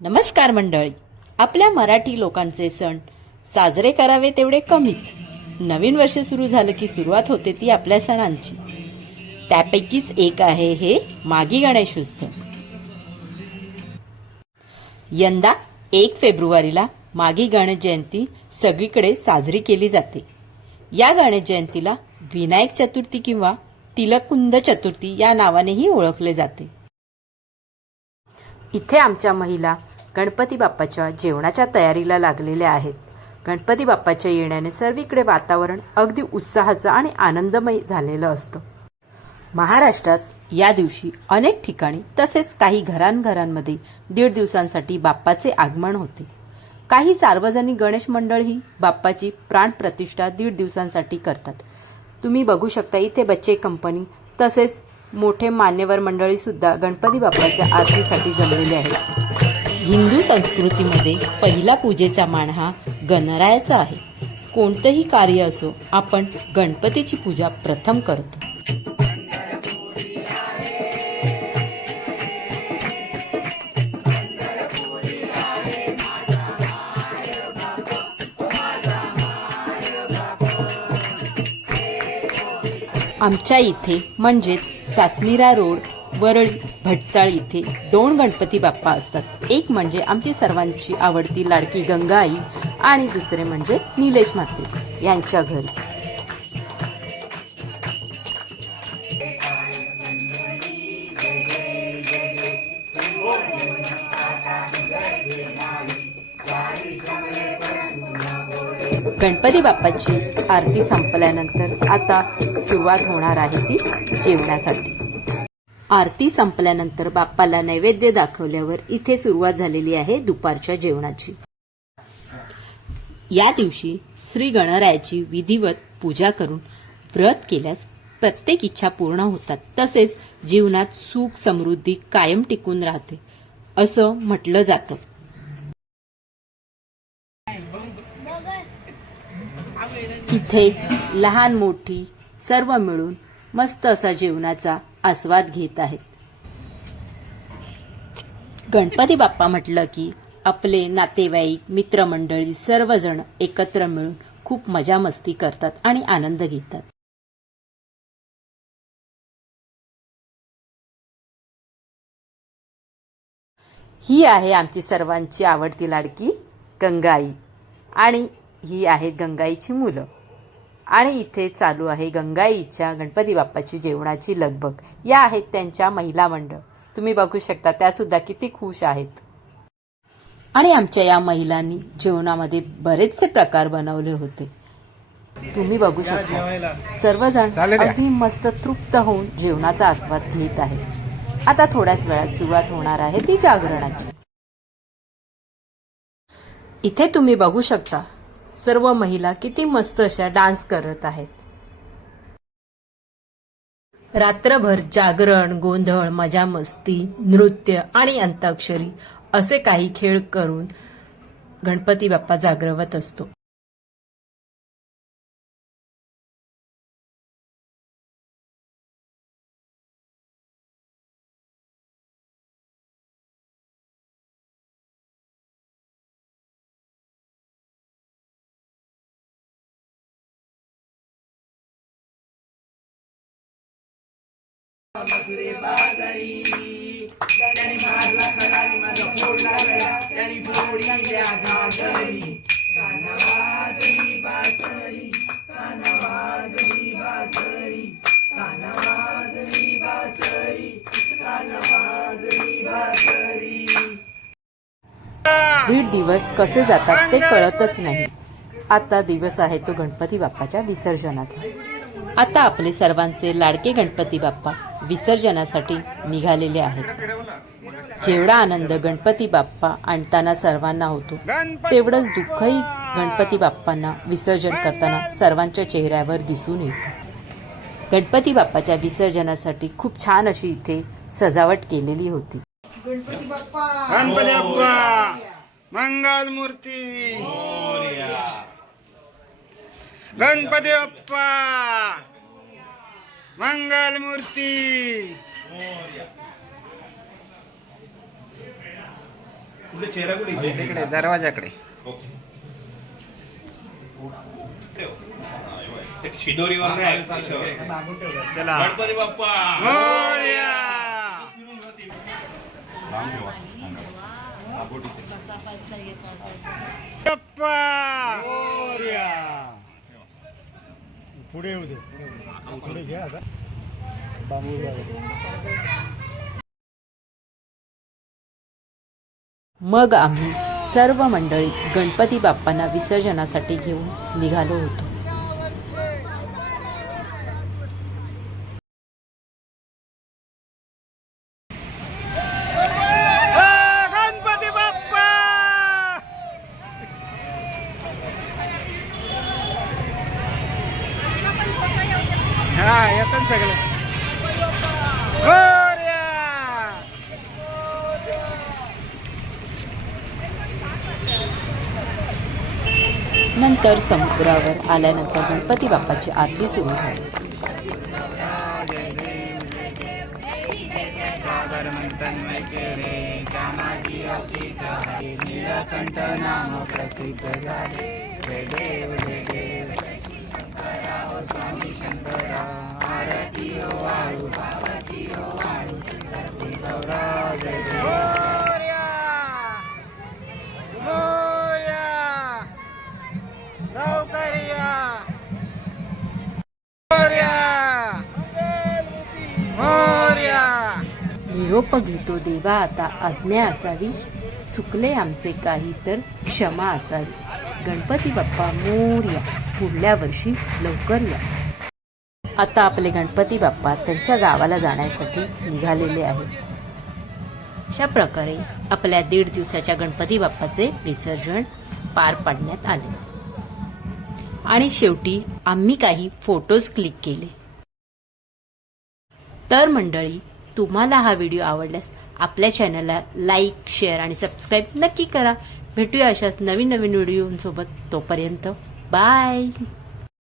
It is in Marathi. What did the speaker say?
नमस्कार मंडळी. आपल्या मराठी लोकांचे सण साजरे करावे तेवढे कमीच. नवीन वर्ष सुरू झालं की सुरुवात होते ती आपल्या सणांची. त्यापैकीच एक आहे हे मागी गणेशोत्सव. यंदा 1 फेब्रुवारीला मागी गणेश जयंती सगळीकडे साजरी केली जाते. या गणेश जयंतीला विनायक चतुर्थी किंवा तिलकुंद चतुर्थी या नावानेही ओळखले जाते. इथे आमच्या महिला गणपती बाप्पाच्या जेवणाच्या तयारीला लागलेल्या आहेत. गणपती बाप्पाच्या येण्याने सर्वीकडे वातावरण अगदी उत्साहाचं आणि आनंदमय झालेलं असतं. महाराष्ट्रात या दिवशी अनेक ठिकाणी तसेच काही घरांघरांमध्ये 1.5 दिवसांसाठी बाप्पाचे आगमन होते. काही सार्वजनिक गणेश मंडळही बाप्पाची प्राणप्रतिष्ठा 1.5 दिवसांसाठी करतात. तुम्ही बघू शकता इथे बच्चे कंपनी तसेच मोठे मान्यवर मंडळी सुद्धा गणपती बाप्पाच्या आरतीसाठी जमलेले आहेत. हिंदू संस्कृतीमध्ये पहिला पूजेचा मान हा गणरायाचा आहे. कोणतंही कार्य असो आपण गणपतीची पूजा प्रथम करतो. आमच्या इथे म्हणजेच सासमिरा रोड वरळी भटचाळ इथे 2 गणपती बाप्पा असतात. एक म्हणजे आमची सर्वांची आवडती लाडकी गंगाई आणि दुसरे म्हणजे निलेश म्हात्रे यांच्या घरी. गणपती बाप्पाची आरती संपल्यानंतर आता सुरुवात होणार आहे ती जेवणासाठी. आरती संपल्यानंतर बाप्पाला नैवेद्य दाखवल्यावर इथे सुरुवात झालेली आहे दुपारच्या जेवणाची. या दिवशी श्री गणरायाची विधिवत पूजा करून व्रत केल्यास प्रत्येक इच्छा पूर्ण होतात. तसेच जीवनात सुख समृद्धी कायम टिकून राहते असं म्हटलं जातं. इथे लहान मोठी सर्व मिळून मस्त असा जेवणाचा आस्वाद घेत आहेत. गणपती बाप्पा म्हटलं की आपले नातेवाईक मित्रमंडळी सर्वजण एकत्र मिळून खूप मजा मस्ती करतात आणि आनंद घेतात. ही आहे आमची सर्वांची आवडती लाडकी गंगाई आणि ही आहेत गंगाईची मुलं. आणि इथे चालू आहे गंगाईच्या गणपती बाप्पाची जेवणाची लगबग. या आहेत त्यांच्या महिला मंडळ. तुम्ही बघू शकता त्या सुद्धा किती खुश आहेत. आणि आमच्या या महिलांनी जेवणामध्ये बरेचसे प्रकार बनवले होते. तुम्ही बघू शकता सर्वजण अगदी मस्त तृप्त होऊन जेवणाचा आस्वाद घेत आहेत. आता थोड्याच वेळात सुरुवात होणार आहे ती जागरणाची. इथे तुम्ही बघू शकता सर्व महिला किती मस्त अशा डान्स करत आहेत. रात्रभर जागरण, गोंधळ, मजा मस्ती, नृत्य आणि अंताक्षरी असे काही खेळ करून गणपती बाप्पा जागरवत असतो. दीड दिवस कसे जातात ते कळतच नाही. आता दिवस आहे तो गणपती बाप्पाच्या विसर्जनाचा. आता आपले सर्वांचे लाडके गणपती बाप्पा विसर्जनासाठी निघालेले आहेत. जेवढा आनंद गणपती बाप्पा आणताना सर्वांना होतो तेवढंच दुःखही गणपती बाप्पांना विसर्जन करताना सर्वांच्या चेहऱ्यावर दिसून येतं. गणपती बाप्पाच्या विसर्जनासाठी खूप छान अशी इथे सजावट केलेली होती. गणपती बाप्पा मंगल मूर्ती गणपती बाप्पा मंगल मूर्ती कुठे चेहरा कुठे इथे? तिकडे दरवाजाकडे. ओके. ते शिदोरीवर नाही चला गणपती बाप्पा मोरया. बाप्पा मोरया. पुढे येऊ दे पुढे घे आता बांबू मग आम्ही सर्व मंडळी गणपती बाप्पांना विसर्जनासाठी घेऊन निघालो होतो. गणपती बाप्पा. हा येतात सगळे. मोरया. नंतर समुद्रावर आल्यानंतर गणपती बाप्पाची आरती सुरू झाली. सागर मंथन केले कामाची नीलकंठ नाम प्रसिद्ध झाले. जय देव जय देव शंकरा ओ स्वामी शंकरा. आरती ओ वाळू पार्वती ओ वाळू सती गौरा. जय देव मोरया. मोरया. लवकर या. मोरया. मोरया. निरोप घेतो देवा आता आज्ञा असावी. चुकले आमचे काही तर क्षमा असावी. गणपती बाप्पा मोरया. पुढल्या वर्षी लवकर या. आता आपले गणपती बाप्पा त्यांच्या गावाला जाण्यासाठी निघालेले आहेत. अशा प्रकारे आपल्या 1.5 दिवसाच्या गणपती बाप्पाचे विसर्जन पार पाडण्यात आले आणि शेवटी आम्ही काही फोटोज क्लिक केले. तर मंडळी, तुम्हाला हा व्हिडिओ आवडल्यास आपल्या चॅनलला लाईक, शेअर आणि सबस्क्राईब नक्की करा. भेटूया अशाच नवीन व्हिडिओसोबत. तोपर्यंत बाय.